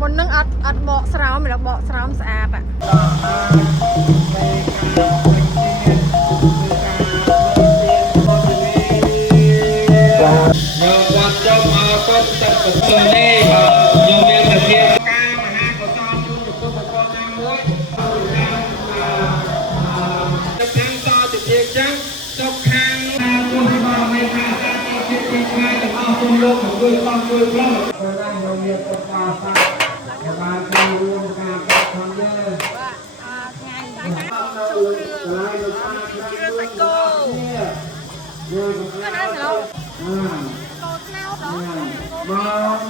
មុននឹងអត់បកស្រោមមិនបកស្រោមស្អាតអាយើងគាត់ចង់មកគាត់ទឹកទៅនេះយើងមានតែជាការមហាកុសលជួយពុទ្ធបរិស័ទមួយទឹកខាងតទៅជាចឹងទុកខាងពុទ្ធបរិស័ទមានថាជាទីឆ្ងាយទាំងអស់គុំលោកជួយបងជួយប្រុសហើយយើងមានពុទ្ធបរិស័ទបានចូលរួមការកាត់ផងយើង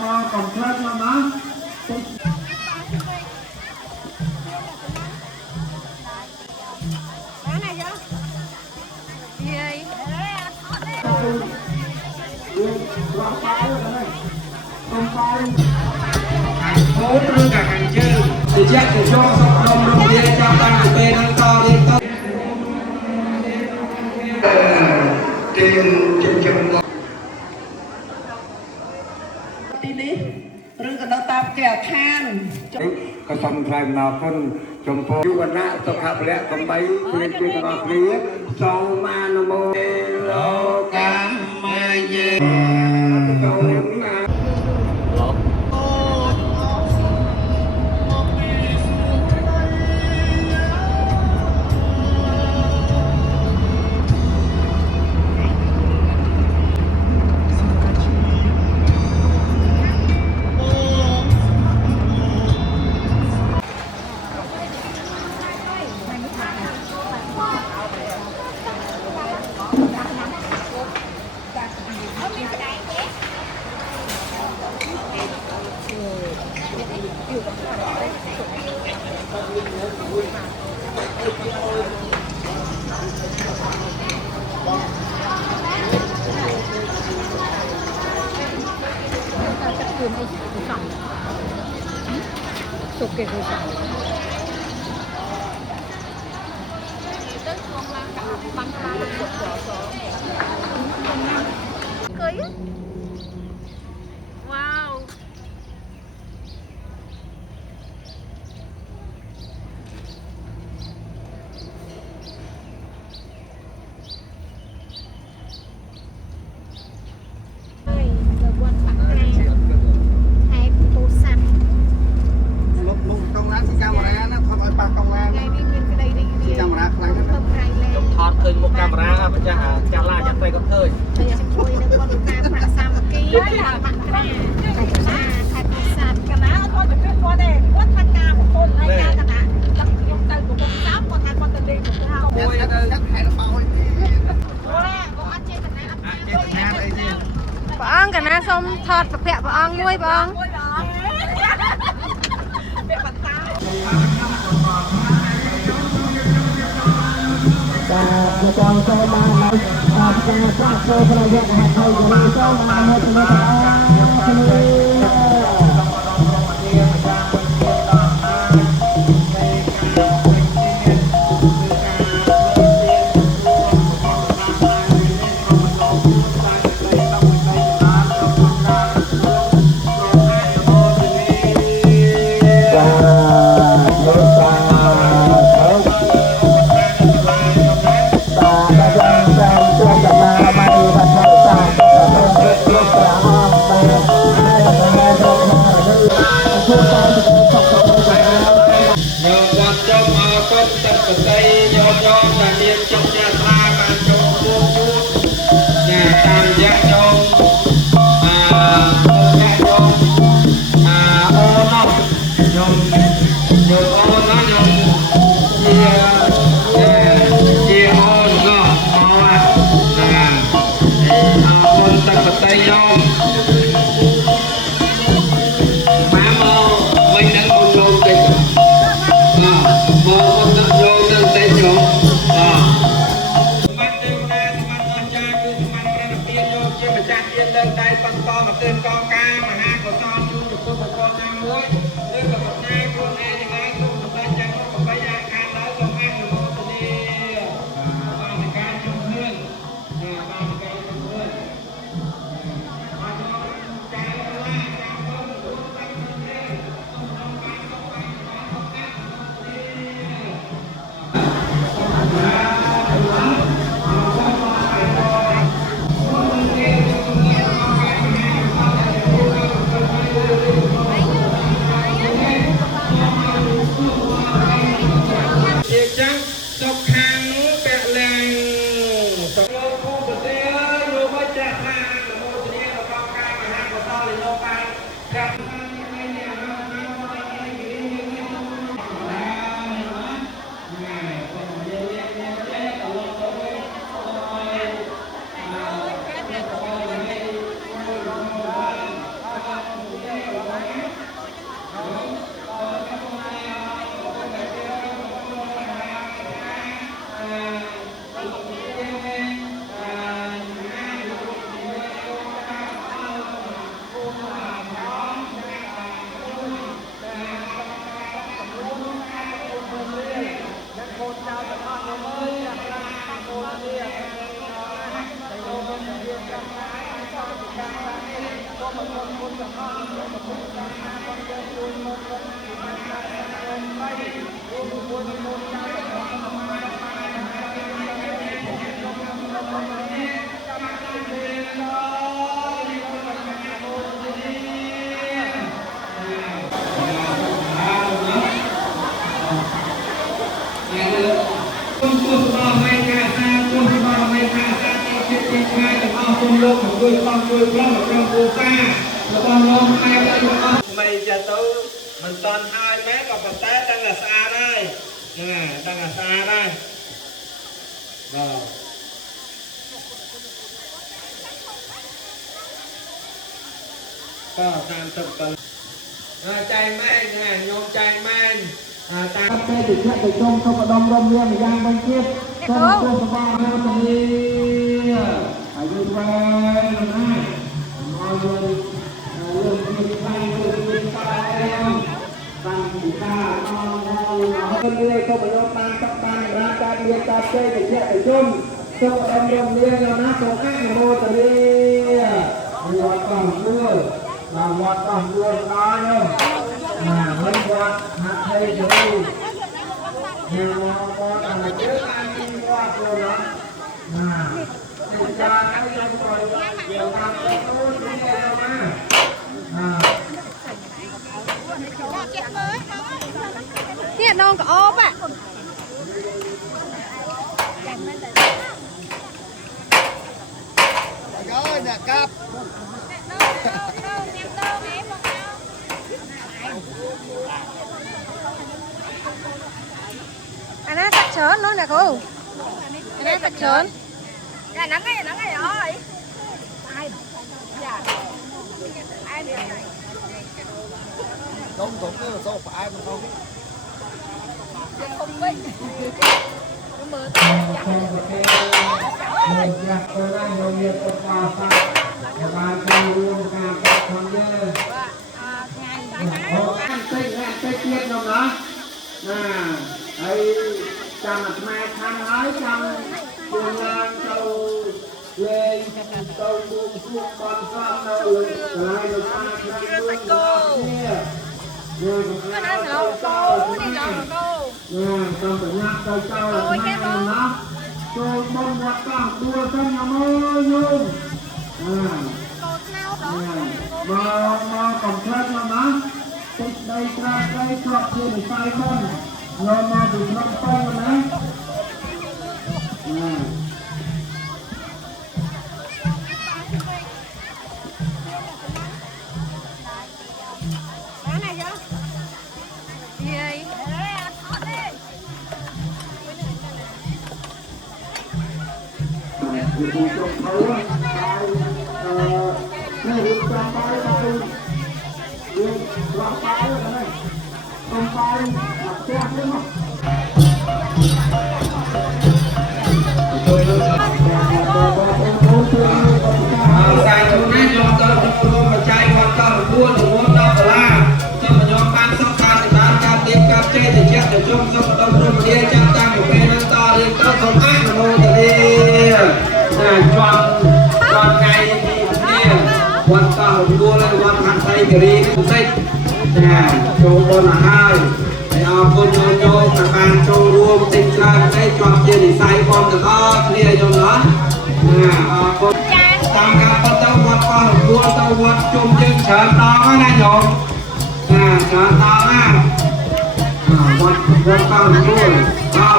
មកកំភ្លើងមកណាហូតឬកាខាងជើងជាជាជាជាប់សុខក្នុងរំលាយចាំតាំងពីពេលហ្នឹងតរៀនទៅទៀងជាជាទីនេះឬក៏នៅតាមគេអាឋានក៏សូមថ្លែងអំណរគុណចំពោះយុវណៈសុខៈពលៈកំបីព្រៀនជាទាំងអស់គ្នាសូមអនុមោទនាលោកកម្មយេសូមสุกเกลือสั่งเคยว้าวថតឃើញមុខកាមេរ៉ាម្ចាស់ចាស់ឡាចាស់ទៅក៏ឃើញជួយនៅគាត់តាមប្រាក់សាមគ្គីតាមបាក់ក្រាខេត្តពោធិ៍សាត់កណាអត់គាត់ទៅគាត់ទេគាត់ថាការប្រពន្ធហើយកណាដឹកខ្ញុំទៅប្រពន្ធសាប់គាត់ថាគាត់ទៅលេងទៅហៅមួយទៅដាក់ខែរបោយទីអូរ៉ាគាត់អត់ចេតនាអត់ចេតនាអីទេព្រះអង្គកណាសូមថតប្រភពព្រះអង្គមួយបងពាក្យបន្តចាចូលចូលបានហើយការស្វាគមន៍ប្រយោជន៍ហេតុហើយចូលបានហើយជំនុំ មួយឬក៏ប្រកាសខ្លួនឯងទាំងឡាយគុំសម្ដេចយ៉ាងនោះក៏បីយ៉ាងខាងឡើយសូមអនុមោទនាបាននៃការជំនឿបាននៃការជំនឿបានមកចារឡាចាំគុំគុំតាំងគ្នាសូមដល់បានសូមបានសូមអនុមោទនាជាចឹងសុខខាងនោះពាក់ឡើងសុខលោកគូប្រទេសលោកមិនចាក់ថាអនុមោទនារបស់ការមហាកុសលលោកបានចាក់លោកមកជួយបងជួយប្រុសមកក្រុមគ្រួសាររបស់លោកម៉ែរបស់អស់មិនចាទៅមិនតន់ហើយម៉ែក៏ប៉ុន្តែដឹងតែស្អាតហើយហ្នឹងដឹងតែស្អាតហើយបាទក៏30ទៅចៃម៉ែណាញោមចៃម៉ែតាមពេលទៅជិះទៅជុំសុខដុមរំលឹងយ៉ាងវិញទៀតសូមគោរពបងប្អូននេះអាយុវែងណាស់មកលើពីផ្សាយលើពីផ្សាយតាមពីការអនឡាញនេះក៏បញ្ចប់បានទឹកបានរាជការមានការជ័យទៅជិះទៅជុំសូមអរគុណលាណាសូមអនុមោទនាវត្តកំពូលវត្តកំពូលដល់នោះមិនវត្តហាក់ឲ្យទៅនៅមកដល់ជើងអានវត្តនោះចាឲ្យយើងប្រយ័ត្នយើងតាមទៅនេះនេះនងក្អបอ่ะrồi nè cặp anh á tắt sớm nữa nè cô anh á tắt sớm Dạ nắng ngày ơi. Dạ. Ai đi này? không cũng như là số phải không Không biết. Nó mưa chăm mai thăm hỏi chăm buồn câu lên câu buông xuống con con đâu lại được ta lại cô rồi Anh ăn lẩu cô đi lẩu cô. con phải nhắc câu câu là mai nó tôi mong nhắc con đua con nhà mơ nhung mà còn thêm là má đây ra đây chọn trên sai con rồi mà bị năm con rồi đấy Cái này chưa? Gì đây? តិចណាចូលបនហើយហើយអរគុណញោមចូលប្របានចូលរួមតិចច្រើនទេជាប់ជានិស័យបងទាំងអស់គ្នាញោមណាអរគុណតាមការបន្តទៅវត្តក៏រួលទៅវត្តជុំយើងច្រើនដងហើយណាញោមច្រើនដងណាវត្តកោនរួល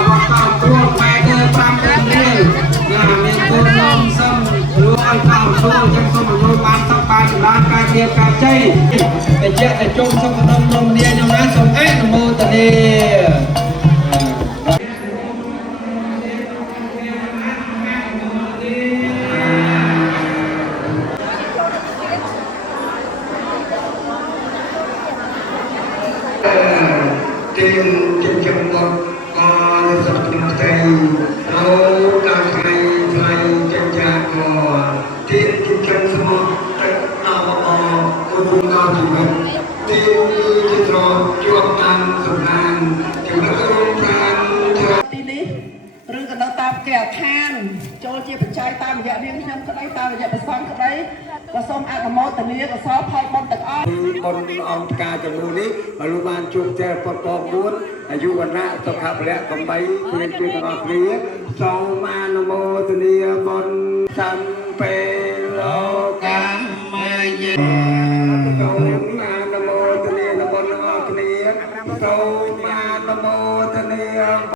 វត្តកោនរួលបែរទៅ5ពេលនេះមានគុណនំសឹមរួលឲ្យកោនរួលចឹងសូមអនុបានសពបានចម្រើនការជាការជ័យតែជាតែជុំសុខដុមនំនាញោមណាសូមអនុមោទនាtrên trong một con giọt nước tay lâu đang thay thay trên cha cò thiên kim chân sơ tất nào cô dung cao chỉ mình tiên như trên tròn chuột tan sụp lan chẳng có công phan tí đi rừng cần tam kẹo than cho chia bạch trai tam dạ riêng nhâm cái đấy tam dạ bạch xoắn cái đấy và xong ăn là mô tình nghĩa và xóa phai bông tật ớt bông ông ca trong mùa ní mà lưu ban chuột che bọt bọt muốnอายุวันละสุขภาพและกำไรเพื่อนเพื่อนตลอดเรียสองมาโนโมตุเนียบน